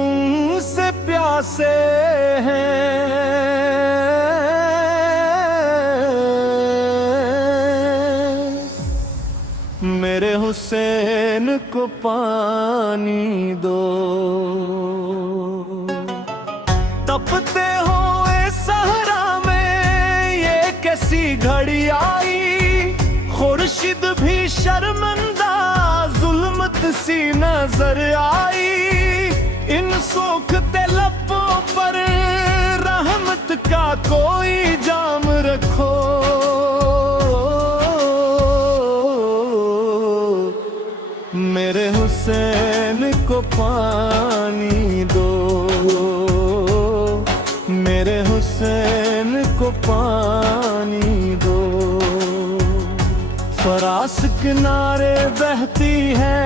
तुमसे प्यासे हैं। मेरे हुसैन को पानी दो। तपते हुए सहरा में ये कैसी घड़ी आई, खुर्शीद भी शर्मिंदा जुल्मत सी नजर आई। इन सूखते लबों पर रहमत का कोई जाम रखो। मेरे हुसैन को पानी दो। मेरे हुसैन को पानी दो। फरास किनारे बहती है,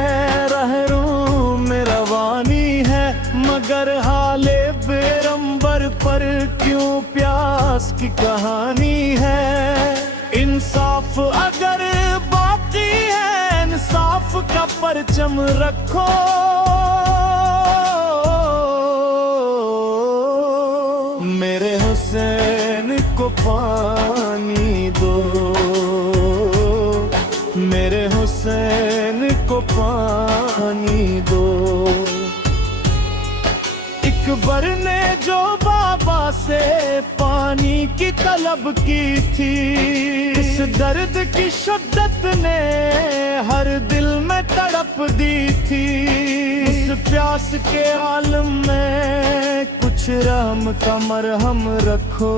रहरूं में रवानी है, मगर हाले बेरंबर पर क्यों प्यास की कहानी है। इंसाफ अगर बाकी है, इंसाफ का परचम रखो। मेरे हुसैन को पानी दो। मेरे हुसैन को पानी दो। इकबर ने जो बाबा से पानी की तलब की थी, इस दर्द की शिद्दत ने हर दिल में तड़प दी थी। इस प्यास के आलम में कुछ रहम का मरहम रखो।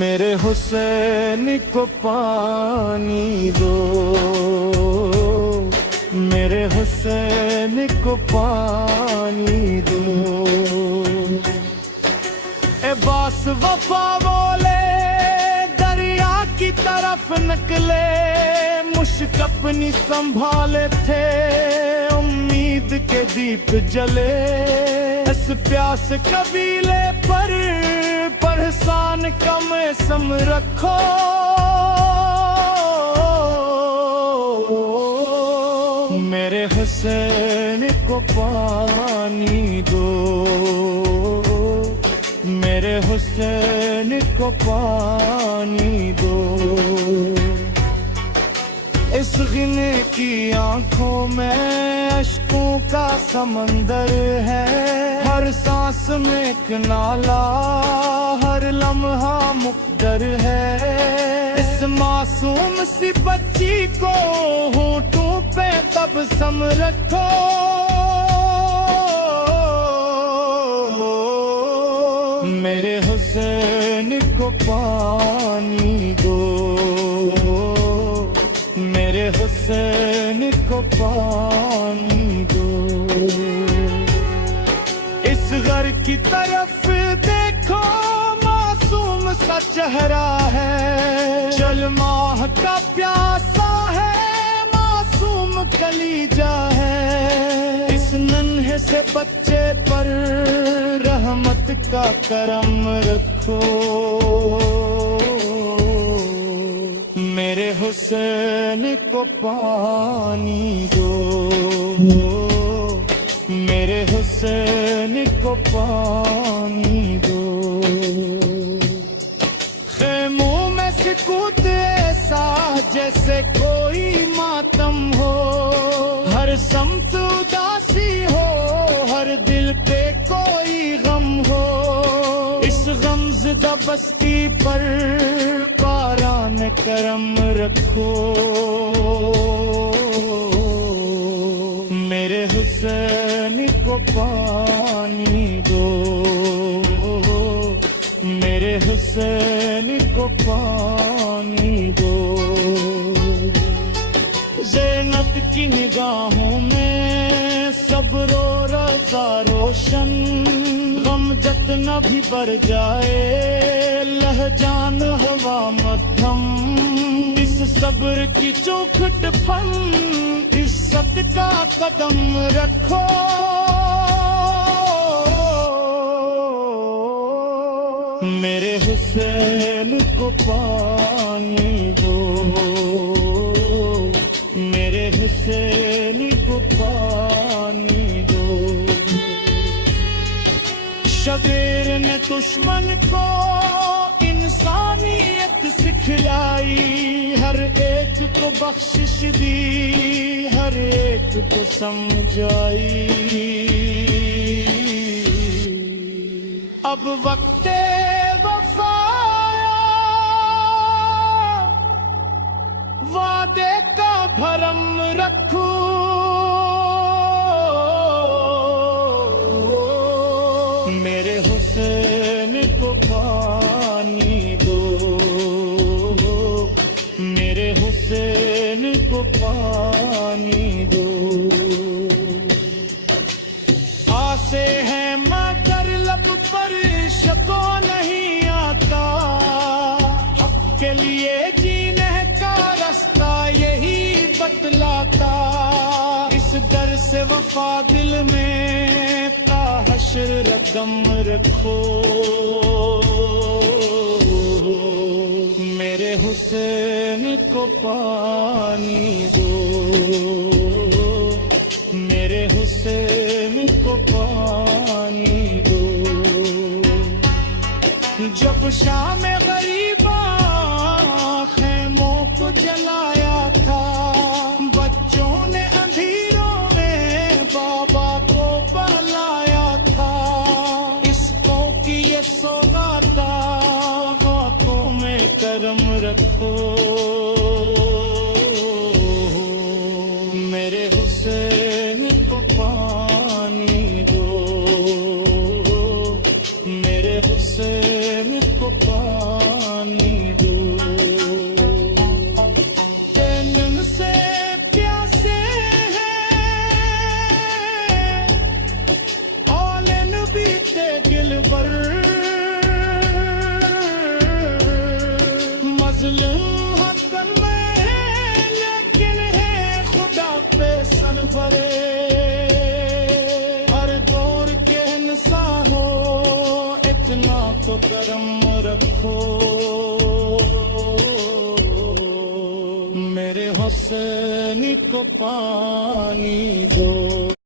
मेरे हुसैन को पानी दो। मेरे हुसैन को पानी दो। ए बास वफा बोले दरिया की तरफ निकले, मुश्क अपनी संभाले थे, उम्मीद के दीप जले। इस प्यास कबीले पर परेशान कम सम रखो। मेरे हुसैन को पानी दो। मेरे हुसैन को पानी दो। इस गिने की आंखों में अश्कों का समंदर है, हर सांस में एक नाला, हर लम्हा मुक़द्दर है। इस मासूम सी बच्ची को होठों पे तब सम रखो। मेरे हुसैन को पानी दो। मेरे हुसैन को पानी दो। इस घर की तरफ देखो, मासूम सा चेहरा है, चल माह का प्यासा है, मासूम कलीजा है। इस नन्हे से बच्चे पर रहमत का करम रखो। मेरे हुसैन को पानी दो। मेरे हुसैन को पानी दो। खेमों में सुकूत ऐसा जैसे कोई मातम हो, हर समत उदासी हो, हर दिल पे कोई गम हो। इस गमज़दा बस्ती पर बारान करम रखो। मेरे हुसैन को पानी दो। मेरे हुसैन को पानी दो। ज़ैनब की निगाहों में सब्र और रज़ा रोशन, गम जितना भी बढ़ जाए लहजान हवा मध्यम। इस सब्र की चौखट फन इज्जत का कदम रखो। मेरे हुसैन को पानी दो। मेरे हुसैन को पानी पानी दो। शबीर ने दुश्मन को इंसानियत सिखलाई, हर एक को बख्शिश दी, हर एक को समझाई। अब वक्ते वफा वादे का भरम रखो, मेरे हुस्न को पानी दो, मेरे हुस्न को पानी दो। आसे हैं मगर लब पर शको नहीं आता, हक के लिए जीने का रास्ता यही बतलाता। इस डर से वफा दिल में ता हश्र रकम रखो, मेरे हुस्न को पानी दो, मेरे हुस्न को पानी दो। जब शाम गरीबा खैमों को जलाया था, बच्चों ने अंधेरों में बाबा को बहलाया था। इसको की ये सौगात आंखों में करम रखो, मेरे हुस्न को पानी दो, मेरे हुस्न को पानी दो। जन्म से प्यासे हैं औले नबी ते गिलबर, मजलूम हक में लेकिन है खुदा पे सन भरे। हर दौर के इंसान हो इतना तो करम रखो, मेरे हुस्न को पानी दो।